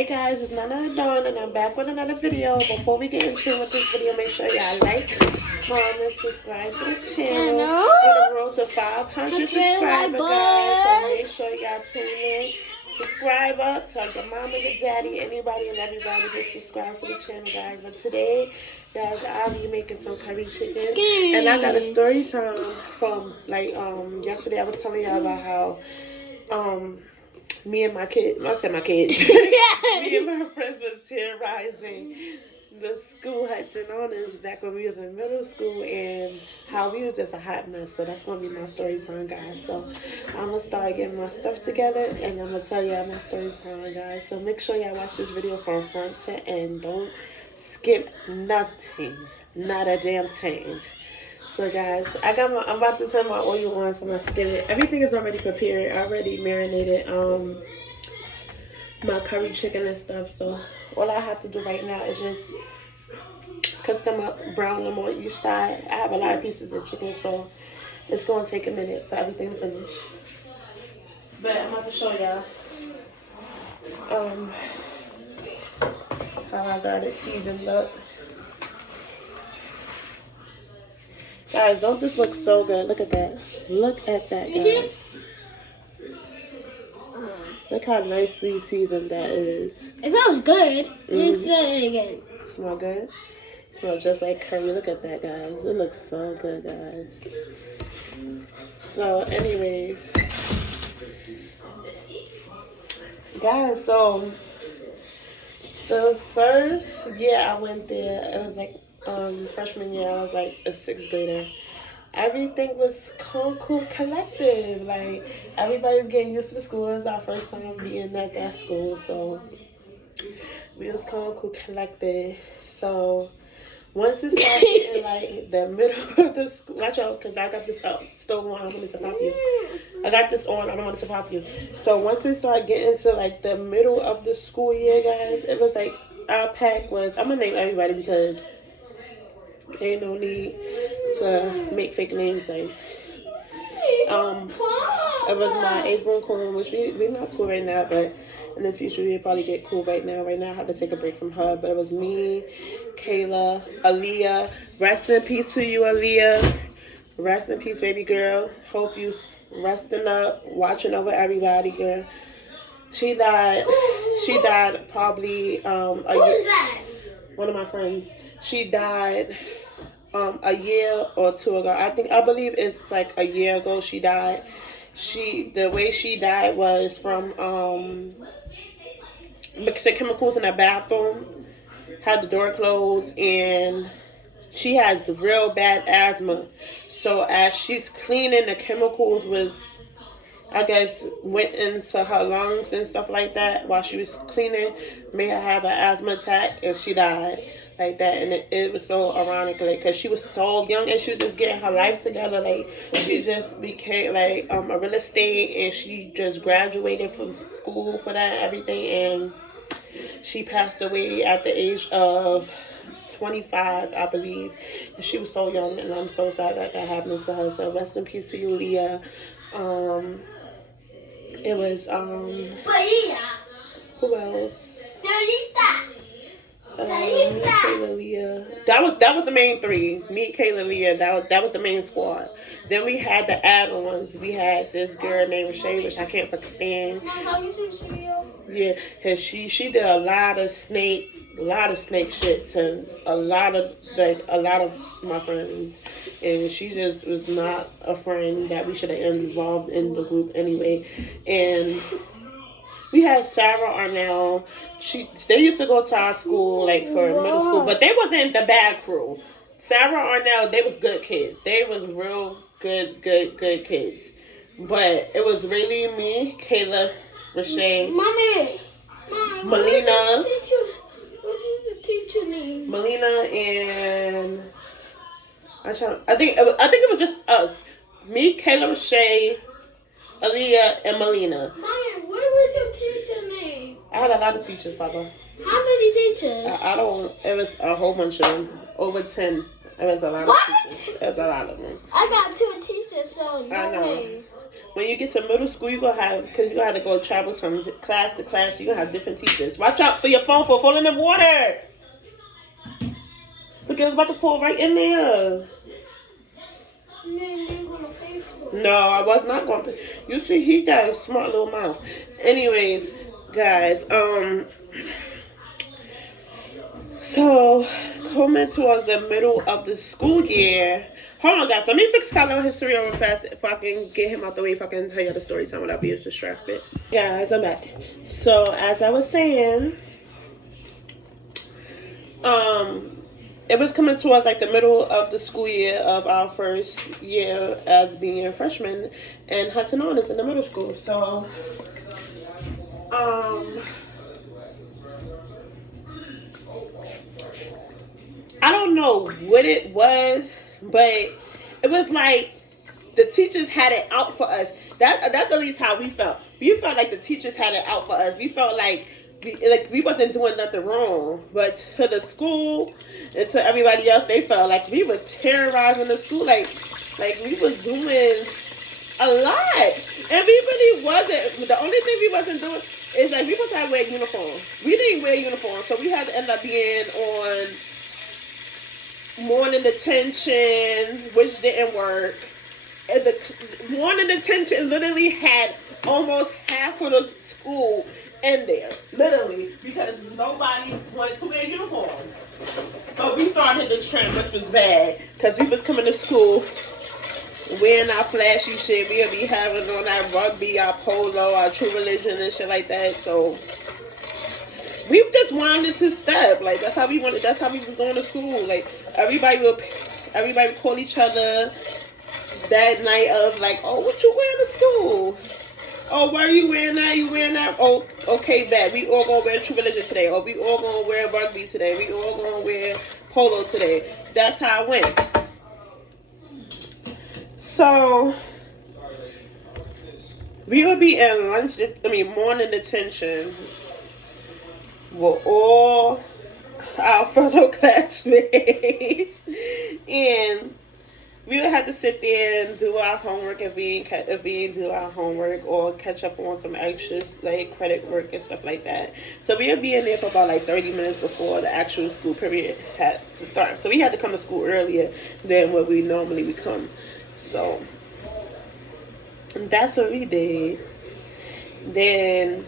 Hey guys, it's Nana Dawn and I'm back with another video. Before we get into with this video, make sure y'all like, comment, subscribe to the channel. We're on the road to 500 subscribers, guys. So make sure y'all tune in. Subscribe up, tell your mama, your daddy, anybody and everybody to subscribe to the channel, guys. But today, guys, I'll be making some curry chicken. And I got a story time from yesterday I was telling y'all about how me and my kids, me and my friends was terrorizing the school heights and honors back when we was in middle school, and how we was just a hot mess. So that's gonna be my story time, guys. So I'm gonna start getting my stuff together and I'm gonna tell y'all my story time, guys. So make sure y'all watch this video from front to end. Don't skip nothing, not a damn thing. So guys, I'm about to turn my oil on for my skillet. Everything is already prepared. I already marinated my curry chicken and stuff. So all I have to do right now is just cook them up, brown them on each side. I have a lot of pieces of chicken, so it's gonna take a minute for everything to finish. But I'm about to show y'all how I got it seasoned up. Guys, don't this look so good? Look at that. Look at that, guys. Look how nicely seasoned that is. It smells good. It smells good. Smell good? Smells just like curry. Look at that, guys. It looks so good, guys. So, anyways. Guys, so the first year I went there, it was like freshman year, I was like a 6th grader. Everything was cool collective. Like, everybody's getting used to the school. It was our first time being at that school, so we was cool collective. So once it started in like the middle of the school, watch out, because I got this stove on. I don't want it to pop you. I got this on. I don't want it to pop you. So once it started getting to like the middle of the school year, guys, it was like our pack was, I'm gonna name everybody because ain't no need to make fake names. Like, it was my ace-born cool, which we're not cool right now, but in the future we'll probably get cool. Right now I have to take a break from her. But it was me, Kayla, Aaliyah. Rest in peace to you, Aaliyah. Rest in peace, baby girl. Hope you resting up, watching over everybody, girl. She died probably a year. One of my friends. She died a year or two ago. I believe it's like a year ago she died. The way she died was from mixing chemicals in the bathroom, had the door closed, and she has real bad asthma. So as she's cleaning, the chemicals was, I guess, went into her lungs and stuff like that while she was cleaning, made her have an asthma attack, and she died like that. And it was so ironic, like, because she was so young and she was just getting her life together. Like, she just became like a real estate, and she just graduated from school for that, everything, and she passed away at the age of 25, I believe. And she was so young, and I'm so sad that happened to her. So rest in peace to you, Leah. It was who else? Me, Kayla, Leah. That was the main three. Me, Kayla, Leah. That was the main squad. Then we had the add-ons. We had this girl named Rashay, which I can't fucking stand. Yeah, cause she did a lot of snake shit to a lot of my friends, and she just was not a friend that we should have involved in the group anyway. And we had Sarah Arnell. They used to go to our school like for middle school, but they wasn't the bad crew. Sarah Arnell, they was good kids. They was real good kids. But it was really me, Kayla, Rashay, Melina. Melina and I think it was just us. Me, Kayla, Rashay, Aaliyah, and Melina. Mama, what was your teacher name? I had a lot of teachers, Papa. How many teachers? It was a whole bunch of them. Over 10. It was a lot of teachers. It was a lot of them. I got 2 teachers, so no way. when you get to middle school, you're going to have, because you're going to have to go travel from class to class. You're going to have different teachers. Watch out for your phone for falling in the water. Look, it's about to fall right in there. No, I was not going to. You see, he got a smart little mouth. Anyways, guys, so coming towards the middle of the school year. Hold on, guys. Let me fix Kylo history real fast if I can get him out the way. If I can tell you the story time without being distracted. Guys, I'm back. So as I was saying, it was coming towards like the middle of the school year of our first year as being freshmen, and Hudson On is in the middle school. So, I don't know what it was, but it was like the teachers had it out for us. That's at least how we felt. We felt like the teachers had it out for us. We felt like we wasn't doing nothing wrong, but to the school and to everybody else, they felt like we was terrorizing the school, like we was doing a lot, and we really wasn't. The only thing we wasn't doing is like we was to wear uniforms. We didn't wear uniforms, so we had to end up being on morning detention, which didn't work. And the morning detention literally had almost half of the school in there, literally, because nobody wanted to wear uniforms. So we started the trend, which was bad, because we was coming to school wearing our flashy shit. We'll be having on our rugby, our polo, our True Religion and shit like that. So we just wanted to step. Like that's how we wanted. That's how we was going to school. Like everybody would call each other that night of like, oh, what you wearing to school? Oh, why are you wearing that? You wearing that? Oh, okay, bad. We all gonna wear True Religion today. Oh, we all gonna wear rugby today. We all gonna wear polo today. That's how it went. So we would be in morning detention with all our fellow classmates, and we would have to sit there and do our homework if we didn't do our homework, or catch up on some extras like credit work and stuff like that. So we would be in there for about like 30 minutes before the actual school period had to start. So we had to come to school earlier than what we normally would come. So that's what we did. Then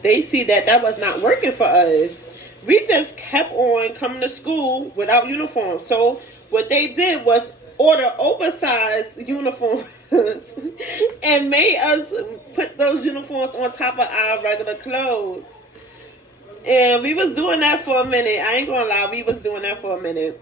they see that was not working for us. We just kept on coming to school without uniforms. So what they did was order oversized uniforms and made us put those uniforms on top of our regular clothes. And we was doing that for a minute. I ain't gonna lie, we was doing that for a minute.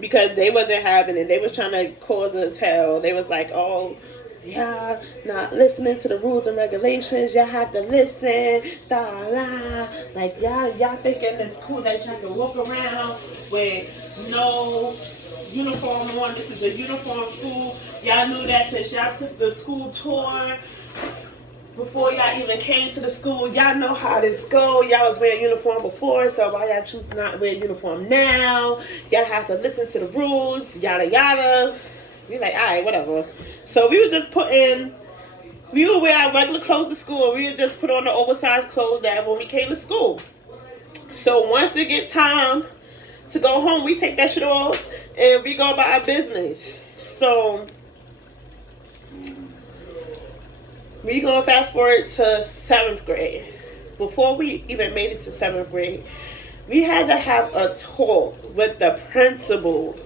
Because they wasn't having it. They was trying to cause us hell. They was like, oh, y'all not listening to the rules and regulations. Y'all have to listen. Da la. Like y'all thinking it's cool that y'all can walk around with no uniform on. This is a uniform school. Y'all knew that since y'all took the school tour. Before y'all even came to the school, y'all know how this go. Y'all was wearing uniform before, so why y'all choose not to wear uniform now? Y'all have to listen to the rules, yada yada. We like, all right, whatever. So we would wear our regular clothes to school. We would just put on the oversized clothes that when we came to school. So once it gets time to go home, we take that shit off and we go about our business. So we gonna fast forward to 7th grade. Before we even made it to 7th grade, we had to have a talk with the principal,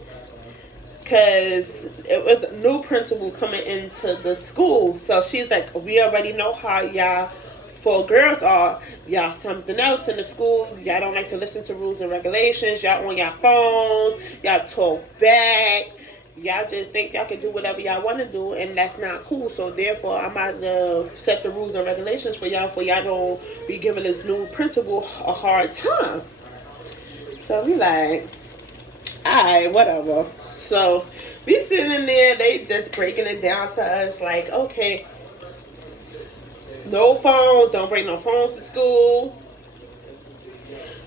because it was a new principal coming into the school. So she's like, we already know how y'all for girls are. Y'all something else in the school. Y'all don't like to listen to rules and regulations. Y'all on y'all phones. Y'all talk back. Y'all just think y'all can do whatever y'all want to do, and that's not cool. So therefore, I might set the rules and regulations for y'all don't be giving this new principal a hard time. So we like, alright, whatever. So we sitting in there, they just breaking it down to us like, okay, no phones, don't bring no phones to school.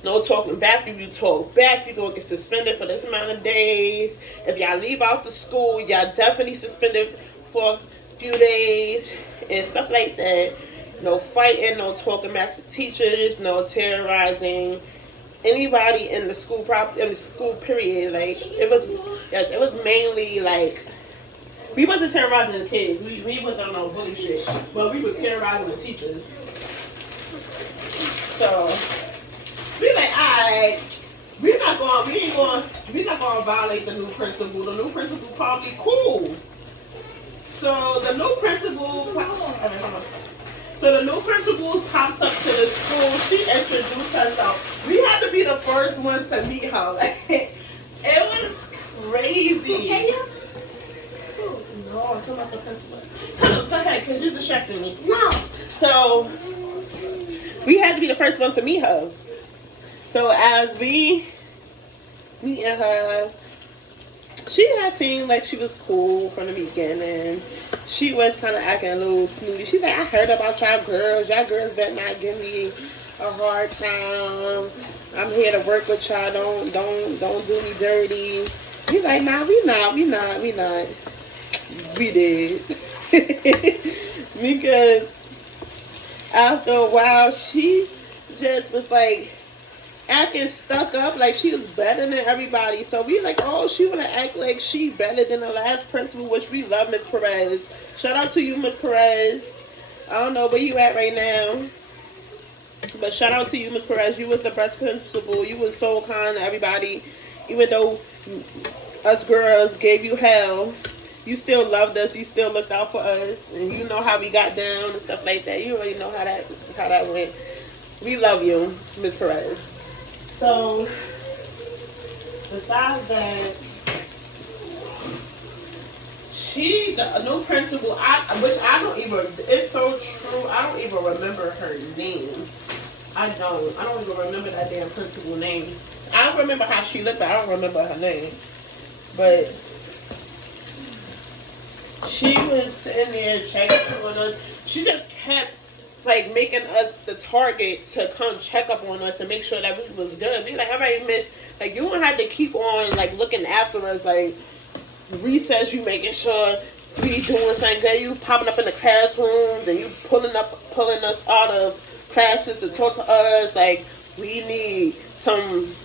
No talking back. If you talk back, you're going to get suspended for this amount of days. If y'all leave out the school, y'all definitely suspended for a few days and stuff like that. No fighting, no talking back to teachers, no terrorizing anybody in the school in the school period. Like it was mainly like we wasn't terrorizing the kids. We wasn't on no bully shit, but we was terrorizing the teachers. So we like, alright, we're not gonna violate the new principal. The new principal probably cool. So the new principal, so the new principal pops up to the school. She introduced herself. We had to be the first ones to meet her. Like, it was crazy. No, I'm talking about the principal. Go ahead, because you're distracting me. No. So we had to be the first ones to meet her. So as we meeting her, she had seemed like she was cool from the beginning. She was kind of acting a little snooty. She's like, I heard about y'all girls. Y'all girls better not give me a hard time. I'm here to work with y'all. Don't do me dirty. He's like, nah, we not. We did. Because after a while, she just was like acting stuck up, like she was better than everybody. So we like, oh, she wanna act like she better than the last principal, which we love, Miss Perez. Shout out to you, Miss Perez. I don't know where you at right now, but shout out to you, Miss Perez. You was the best principal. You was so kind to everybody, even though us girls gave you hell. You still loved us. You still looked out for us, and you know how we got down and stuff like that. You already know how that went. We love you, Miss Perez. So, besides that, the new principal, which I don't even, it's so true, I don't even remember her name. I don't even remember that damn principal name. I remember how she looked, but I don't remember her name. But she was sitting there checking on us. She just kept like making us the target to come check up on us and make sure that we was good. Be like, all right, miss, like you don't have to keep on like looking after us. Like recess, you making sure we doing something good. You popping up in the classrooms and you pulling us out of classes to talk to us. Like we need some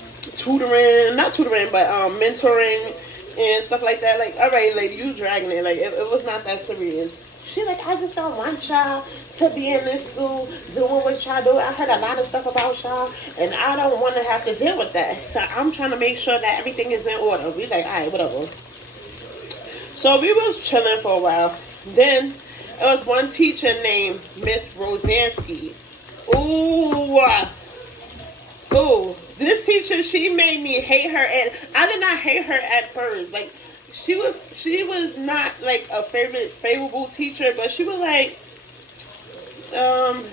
not tutoring, but mentoring and stuff like that. Like, all right, lady, you dragging it. Like it was not that serious. She like, I just don't want y'all to be in this school doing what y'all do. I heard a lot of stuff about y'all, and I don't want to have to deal with that. So I'm trying to make sure that everything is in order. We like, all right, whatever. So we was chilling for a while. Then there was one teacher named Miss Rosansky. Ooh, this teacher, she made me hate her, and I did not hate her at first. Like, she was not like a favorable teacher, but she was like,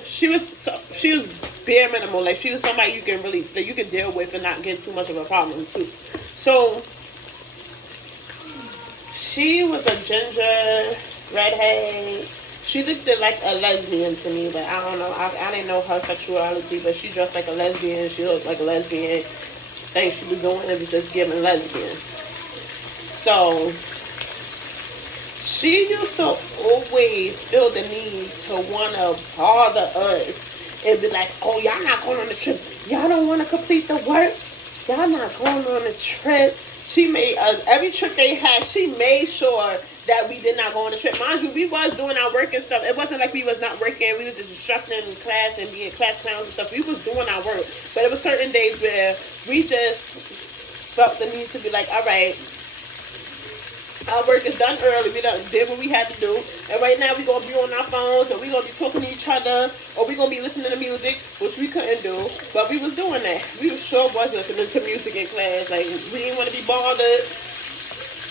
she was bare minimal. Like she was somebody that you can deal with and not get too much of a problem too. So she was a ginger redhead. She looked like a lesbian to me, but I don't know. I didn't know her sexuality, but she dressed like a lesbian. She looked like a lesbian. Thing she was doing, it was just giving lesbian. So she used to always feel the need to want to bother us and be like, oh, y'all not going on the trip. Y'all don't want to complete the work. Y'all not going on the trip. She made us, every trip they had, she made sure that we did not go on the trip. Mind you, we was doing our work and stuff. It wasn't like we was not working. We was just instructing in class and being class clowns and stuff. We was doing our work. But it was certain days where we just felt the need to be like, all right, our work is done early. We done did what we had to do. And right now we're going to be on our phones, or we're going to be talking to each other, or we're going to be listening to music, which we couldn't do. But we was doing that. We sure was listening to music in class. Like, we didn't want to be bothered.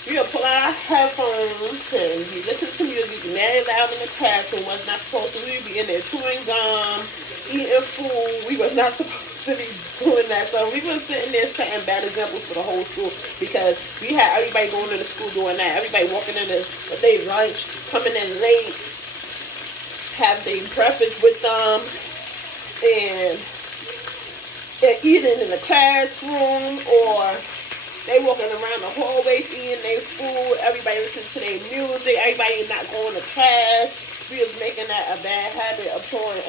We would pull out our headphones and we listen to music mad loud in the classroom. Was not supposed to. We would be in there chewing gum, eating food. We was not supposed to be doing that. So we was sitting there setting bad examples for the whole school, because we had everybody going into school doing that. Everybody walking in with their lunch, coming in late, have their breakfast with them, and eating in the classroom, or they walking around the hallways eating their food. Everybody listening to their music. Everybody not going to class. We was making that a bad habit of pouring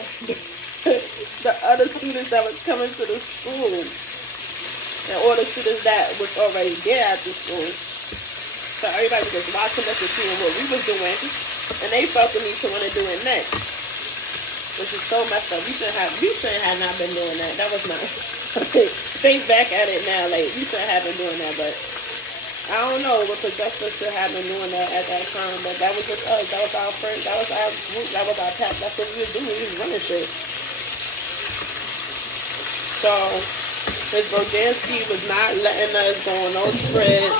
the other students that was coming to the school, and all the students that was already there at the school. So everybody was just watching us and seeing what we was doing, and they felt the need to want to do it next, which is so messed up. We shouldn't have not been doing that. That was not. Think back at it now, like we shouldn't have been doing that, but I don't know what possessed us to have been doing that at that time. But that was just us. That was our friend. That was our group. That was our pack. That's what we was doing. We was running shit. So Ms. Bojanski was not letting us go on no trips.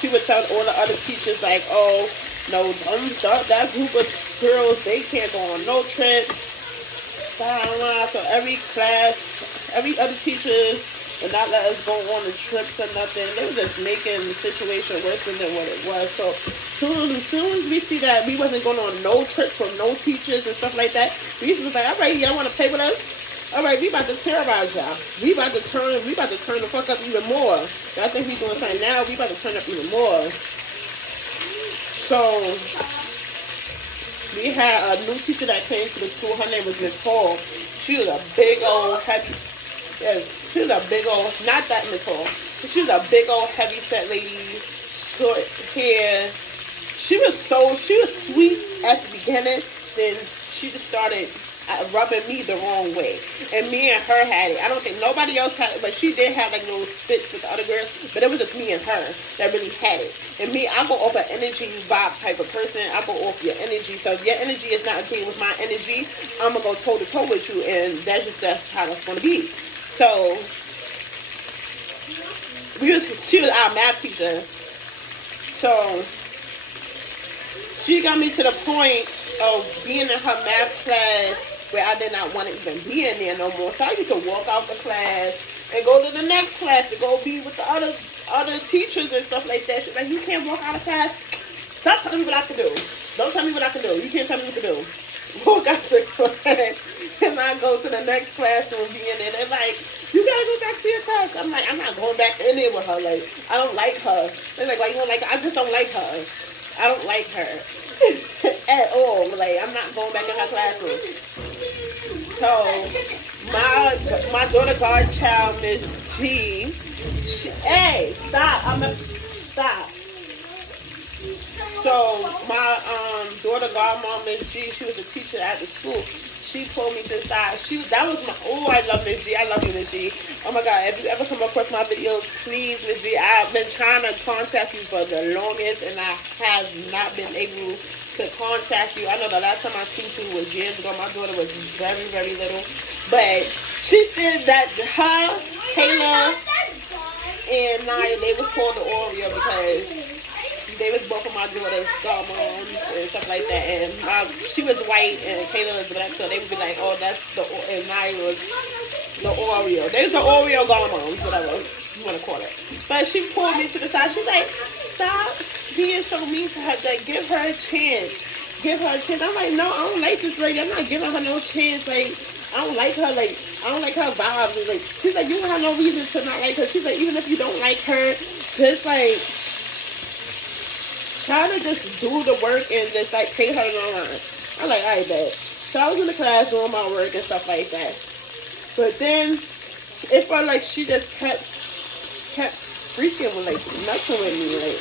She would tell all the other teachers like, oh, no, that group of girls, they can't go on no trips. So every class, every other teachers would not let us go on the trips or nothing. They were just making the situation worse than what it was. So as soon as we see that we wasn't going on no trips from no teachers and stuff like that, we was like, all right, y'all want to play with us? All right, we about to terrorize y'all. We about to turn the fuck up even more. I think we doing something now. We about to turn up even more. So we had a new teacher that came to the school. Her name was Miss Hall. She was a big old heavy. Yes, she was a big old. Not that Miss Hall. She was a big old heavy set lady, short hair. She was sweet at the beginning. Then she just started rubbing me the wrong way, and me and her had it. I don't think nobody else had it, but she did have like little spits with the other girls, but it was just me and her that really had it. And me, I go off an energy vibe type of person. I go off your energy. So if your energy is not agreeing with my energy, I'm gonna go toe to toe with you, and that's how it's gonna be. So she was our math teacher, so she got me to the point of being in her math class where I did not want to even be in there no more. So I used to walk out the class and go to the next class to go be with the other teachers and stuff like that. She's like, you can't walk out of class. Stop telling me what I can do. Don't tell me what I can do. You can't tell me what to do. Walk out the class and I go to the next classroom being there. They're like, you gotta go back to your class. I'm like, I'm not going back in there with her. Like, I don't like her. They're like, why you don't like her? I just don't like her. I don't like her at all. Like, I'm not going back in her classroom. So my daughter godchild, Miss G, hey, stop. Stop. So my daughter godmom, Miss G, she was a teacher at the school. She pulled me to the side. I love Miss G. I love you, Miss G. Oh my God, if you ever come across my videos, please, Miss G. I've been trying to contact you for the longest, and I have not been able to contact you. I know the last time I seen you was years ago. My daughter was very, very little. But she said that her, Kayla, and Naya, they was called the Oreo because they was both of my daughter's godmoms and stuff like that. And she was white and Kayla was black, so they would be like, oh, that's and Naya was the Oreo. There's the Oreo godmoms, whatever you want to call it. But she pulled me to the side. She's like, stop being so mean to her. Like, give her a chance. Give her a chance. I'm like, no, I don't like this lady. I'm not giving her no chance. Like, I don't like her. Like, I don't like her vibes. And like, she's like, you don't have no reason to not like her. She's like, even if you don't like her, just like try to just do the work and just like pay her no mind. I'm like, all right, bet. So I was in the class doing my work and stuff like that. But then it felt like she just kept freaking with, like, messing with me. Like,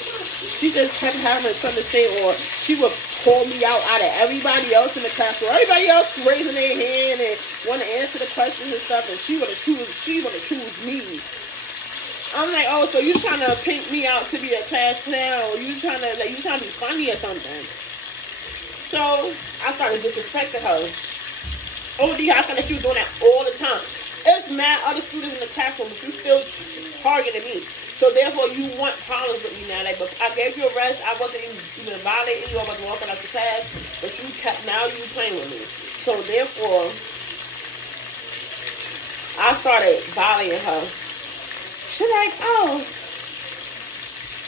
she just kept having something to say, or she would call me out of everybody else in the class, or everybody else raising their hand and want to answer the questions and stuff, and she want to choose me. I'm like, oh, so you trying to pick me out to be a class clown, or you trying to be funny or something? So I started disrespecting her. I thought that she was doing that all the time. It's mad other students in the classroom, but you still targeting me. So therefore, you want problems with me now. Like, but I gave you a rest. I wasn't even violating you. I wasn't walking out the class, but now you playing with me. So therefore, I started violating her. She's like, oh,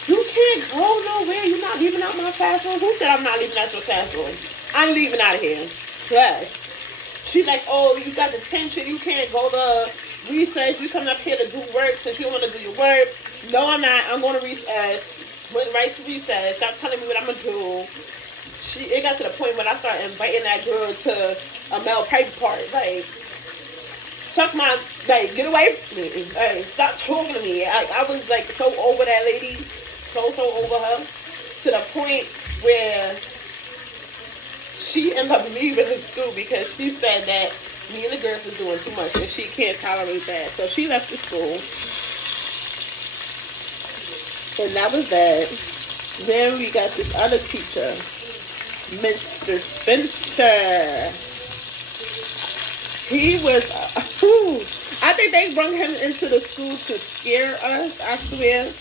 you can't go nowhere. You're not leaving out my classroom. Who said I'm not leaving out your classroom? I'm leaving out of here. Plus, she's like, oh, you got detention. You can't go to recess. You coming up here to do work since you don't want to do your work. No, I'm not. I'm going to recess. Went right to recess. Stop telling me what I'm going to do. It got to the point when I started inviting that girl to a Mel Piper party. Like, get away from me. Like, stop talking to me. I was like so over that lady. So over her. To the point where she ended up leaving the school because she said that me and the girls was doing too much and she can't tolerate that. So she left the school. And that was that. Then we got this other teacher, Mr. Spencer. He was, I think they brought him into the school to scare us, I swear.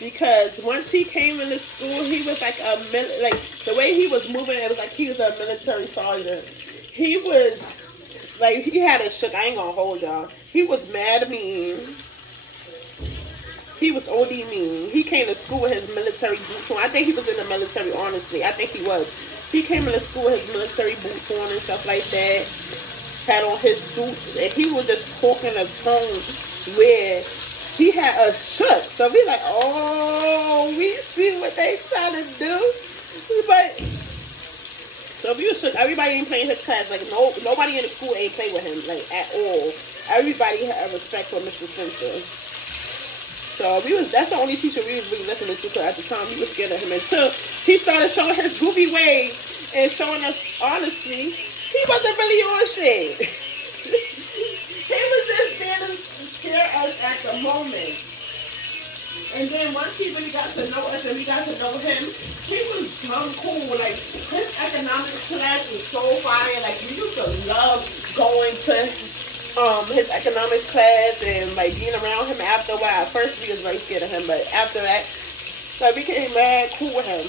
Because once he came into school, he was like the way he was moving, it was like he was a military sergeant. He was, like, he had a shook, I ain't gonna hold y'all. He was mad mean. He was OD mean. He came to school with his military boots on. I think he was in the military, honestly. I think he was. He came into school with his military boots on and stuff like that. Had on his suit. And he was just talking a tone where he had us shook. So we like, oh, we see what they trying to do. But, so we was shook. Everybody ain't playing his class. Like, nobody in the school ain't play with him, like, at all. Everybody had a respect for Mr. Spencer. So that's the only teacher we was really listening to, because at the time we was scared of him until he started showing his goofy ways and showing us, honestly, he wasn't really on shit. He was just there to scare us at the moment. And then once he really got to know us and we got to know him, he was dumb cool. Like, his economics class was so fire. Like, we used to love going to his economics class and like being around him after a while. At first we was very scared of him, but after that, like, we became mad cool with him.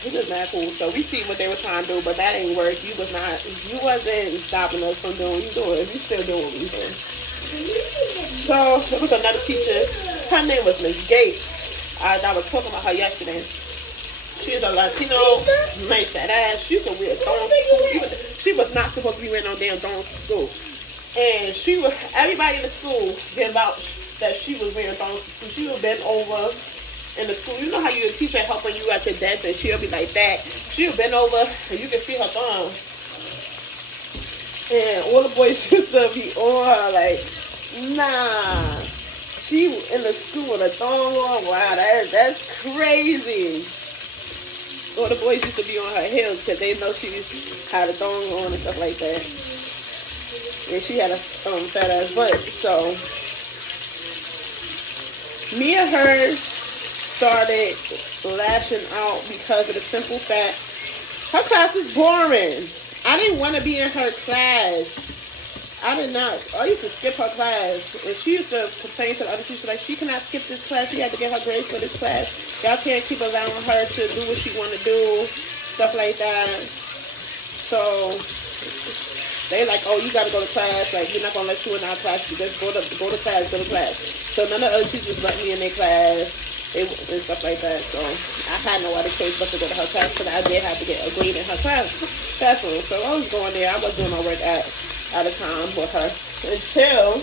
He was mad cool. So we see what they were trying to do, but that ain't work. You wasn't stopping us from doing what you doing. You still doing what we doing. So there was another teacher. Her name was Miss Gates. I was talking about her yesterday. She is a Latino, nice that ass. She used to wear thongs to school. She was not supposed to be wearing no damn thongs to school. And everybody in the school didn't vouch that she was wearing thongs to school. She would bend over in the school. You know how your teacher helping you at your desk and she'll be like that. She'll bend over and you can see her thumb. And all the boys used to be on her like, nah. She in the school with a thong on. Wow, that's crazy. All the boys used to be on her heels because they know she had a thong on and stuff like that. And she had a fat ass butt. So me and her started lashing out because of the simple fact her class is boring. I didn't want to be in her class. I did not. I used to skip her class. And she used to complain to the other teachers, like, she cannot skip this class. She had to get her grades for this class. Y'all can't keep allowing her to do what she want to do. Stuff like that. So they like, oh, you got to go to class. Like, we're not going to let you in our class. You just go to class. So none of the other teachers let me in their class. And stuff like that. So I had no other choice but to go to her class because I did have to get a grade in her classroom. So I was going there. I was doing my work at a time with her until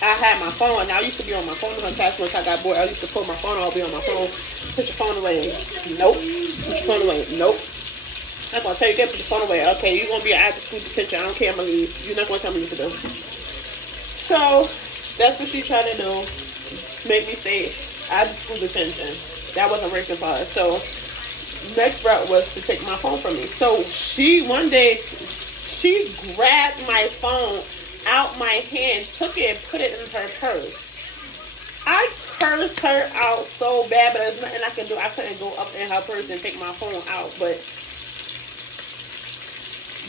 I had my phone. Now I used to be on my phone in her class. Once I got bored, I used to pull my phone. I'll be on my phone. Put your phone away. Nope. Put your phone away. Nope. I'm going to tell you, get put your phone away. Okay, you're going to be an after school detention. I don't care. I'm going to leave. You're not going to tell me what to do. So that's what she tried to do. Make me say after school detention. That wasn't working for her. So next route was to take my phone from me. So one day she grabbed my phone out my hand, took it and put it in her purse. I cursed her out so bad, but there's nothing I can do. I couldn't go up in her purse and take my phone out, but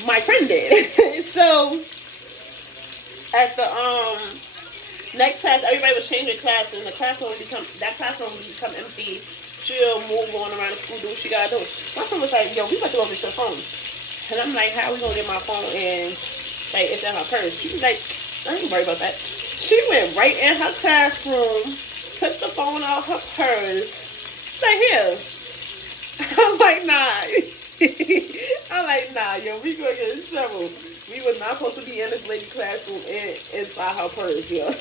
my friend did. So at the next class, everybody was changing class, and the classroom would become empty. She'll move on around the school, do what she gotta do. My friend was like, yo, we got to go get your phone. And I'm like, how we gonna get my phone? And like, it's in her purse. She was like, I ain't worried about that. She went right in her classroom, took the phone out her purse. Like, here. I'm like, nah. I'm like, nah, yo, we gonna get in trouble. We were not supposed to be in this lady classroom inside her purse, yo.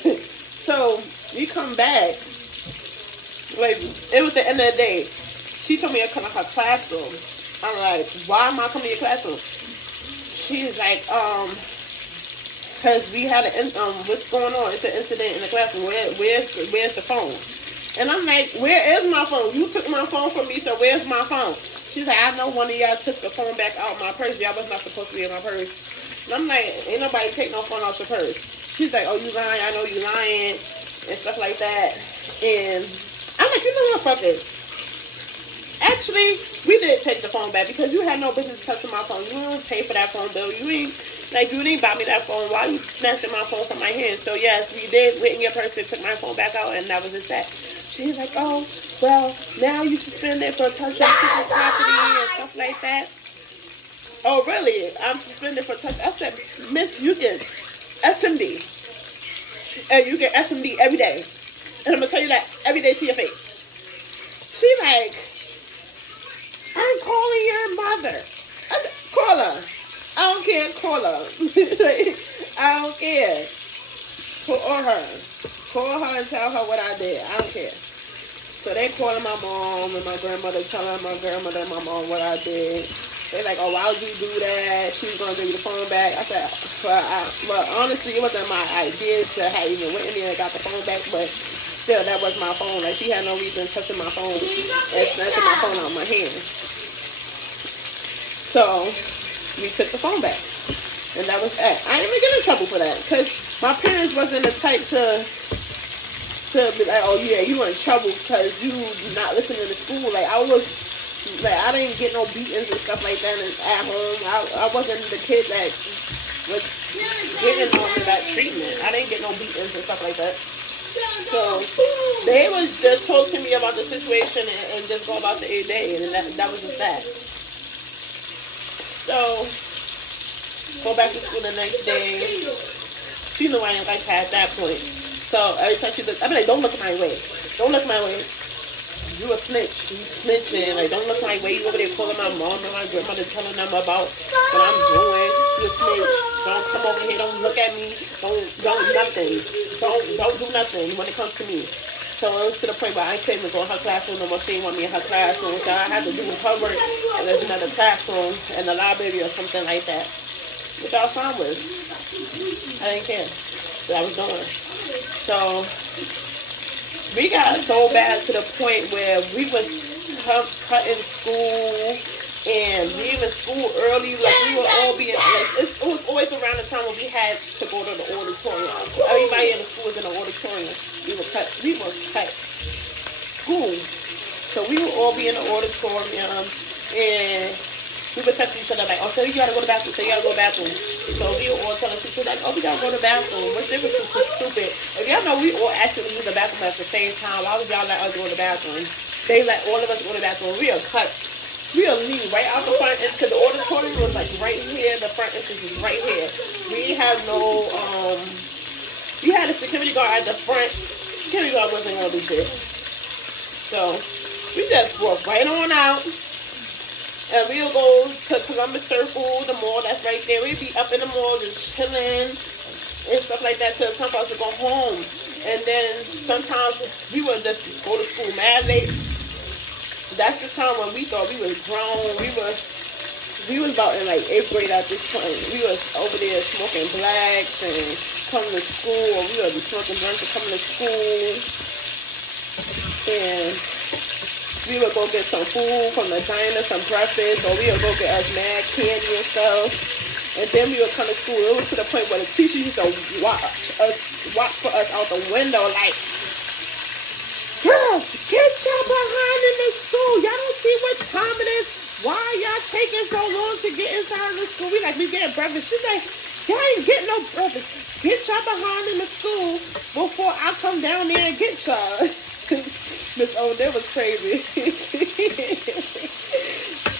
So we come back. Like, it was the end of the day. She told me to come to her classroom. I'm like, why am I coming to your classroom? She's like, because we had what's going on? It's an incident in the classroom. Where's the phone? And I'm like, where is my phone? You took my phone from me, so where's my phone? She's like, I know one of y'all took the phone back out of my purse. Y'all was not supposed to be in my purse. And I'm like, ain't nobody take no phone out your purse. She's like, oh, you lying? I know you lying and stuff like that. And I'm like, you know what, fuck it. Actually, we did take the phone back because you had no business touching my phone. You didn't pay for that phone bill. You didn't buy me that phone. Why you snatching my phone from my hand? So yes, we did went in your purse and took my phone back out, and that was just that. She's like, oh, well, now you suspended for touching people's property and stuff like that. Oh, really? I'm suspended for touching. I said, Miss, you get SMD. And you get SMD every day. And I'm going to tell you that every day to your face. She like, I'm calling your mother. I said, call her. I don't care. Call her. I don't care. Call her. Call her and tell her what I did. I don't care. So they calling my mom and my grandmother, telling my grandmother and my mom what I did. They're like, oh, why would you do that? She was going to give you the phone back. I said, well, honestly, it wasn't my idea to have even went in there and got the phone back, but still, that was my phone. Like, she had no reason touching my phone and snatching my phone out of my hand. So we took the phone back. And that was that. I didn't even get in trouble for that because my parents wasn't the type to be like, oh yeah, you in trouble because you not listening to school. Like I didn't get no beatings and stuff like that at home. I wasn't the kid that was getting all of that treatment. I didn't get no beatings and stuff like that. So they was just talking to me about the situation and just go about the day, and that was just that. So go back to school the next day. She knew I didn't like her at that point. So every time she looked, I'd be like, don't look my way. Don't look my way. You a snitch. You snitching. Like, don't look my way. You over there calling my mom and my grandmother, telling them about what I'm doing. You a snitch. Don't come over here. Don't look at me. Don't nothing. Don't do nothing when it comes to me. So it was to the point where I couldn't even go in her classroom no more. She didn't want me in her classroom. So I had to do her work and there's another classroom in the library or something like that. Which I was fine with. I didn't care what I was doing. So we got so bad to the point where we was cutting school and leaving school early. Like we were all being like it was always around the time when we had to go to the auditorium. Everybody in the school was in the auditorium. We would cut school. So we would all be in the auditorium and we would text each other like, oh, so you gotta go to the bathroom, so you gotta go to the bathroom. So we were all telling people like, oh, we gotta go to the bathroom. Which it was so stupid. If y'all know we all actually use the bathroom at the same time, why would y'all let us go to the bathroom? They let all of us go to the bathroom. We'll leave right out the front entrance because the auditorium was like right here. The front entrance was right here. We had no, we had a security guard at the front. Security guard wasn't gonna do shit. So we just walked right on out. And we'll go to Columbus Circle, the mall that's right there. We'd be up in the mall just chilling and stuff like that till it's time for us to go home. And then sometimes we would just go to school mad late. That's the time when we thought we was grown. We was about in like 8th grade at this point. We was over there smoking blacks and coming to school. Or we would be smoking blunts and coming to school. And we would go get some food from the diner, some breakfast, or we would go get us mad candy and stuff. And then we would come to school. It was to the point where the teacher used to watch for us out the window like, girls, get y'all behind in the school. Y'all don't see what time it is. Why y'all taking so long to get inside of the school? We getting breakfast. She's like, y'all ain't getting no breakfast. Get y'all behind in the school before I come down there and get y'all. Miss O, that was crazy.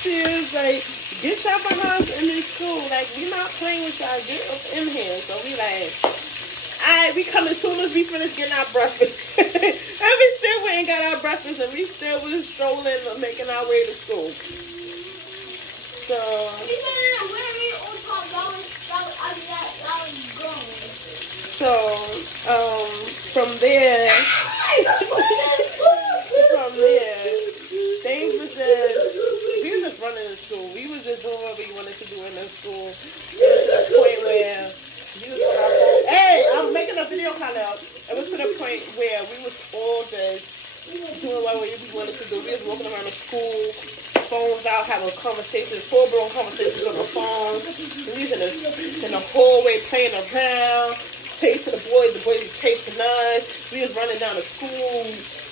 She was like, get y'all behind in this school. Like, we not playing with y'all. Get up in here. So we like, alright, we come as soon as we finish getting our breakfast. And we still went and got our breakfast and we still was strolling and making our way to school. So, from there, things was just, we was just running in school. We was just doing what we wanted to do in the school. It was to the point where we was on our phone. Hey, I'm making a video kind of. It was to the point where we was all just doing what we wanted to do. We was walking around the school, phones out, having conversations, full-blown conversations on the phone. We was in the hallway playing around, chasing the boys were chasing us. We was running down the school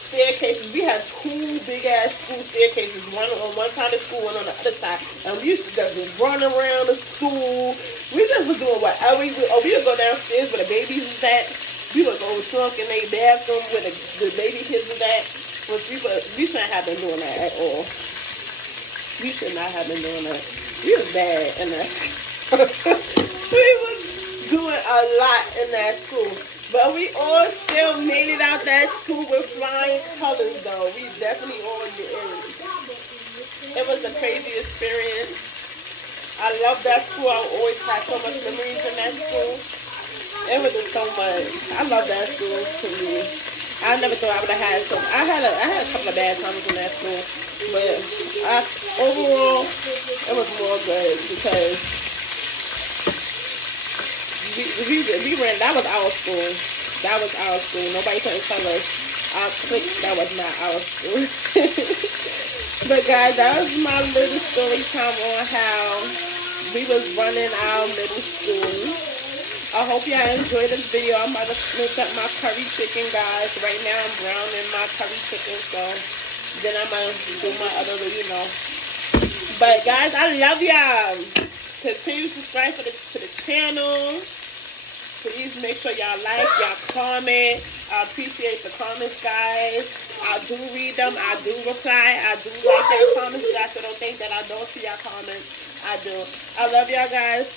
staircases. We had two big-ass school staircases, one on one side of the school, one on the other side. And we used to just run around the school. We just was doing whatever we would go downstairs where the babies was at. We would go trunk in their bathroom where the baby kids was at. We shouldn't have been doing that at all. We should not have been doing that. We was bad in that school. We was doing a lot in that school. But we all still made it out that school with flying colors, though. We definitely all did. It was a crazy experience. I love that school. I always had so much memories in that school. It was just so much. I love that school to me. I never thought I would have had some. I had a couple of bad times in that school, but overall, it was more good because we ran. That was our school. That was our school. Nobody couldn't tell us our clique. That was not our school. But guys, that was my little story time on how we was running our middle school. I hope y'all enjoyed this video. I'm about to mix up my curry chicken, guys. Right now I'm browning my curry chicken, so then I'm going to do my other, But guys, I love y'all. Continue to subscribe to the channel. Please make sure y'all like, y'all comment. I appreciate the comments, guys. I do read them. I do reply. I do like your comments, guys. So don't think that I don't see y'all comments. I do. I love y'all, guys.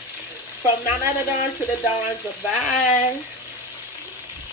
From Nana to the Dawn to the Dawns. Bye.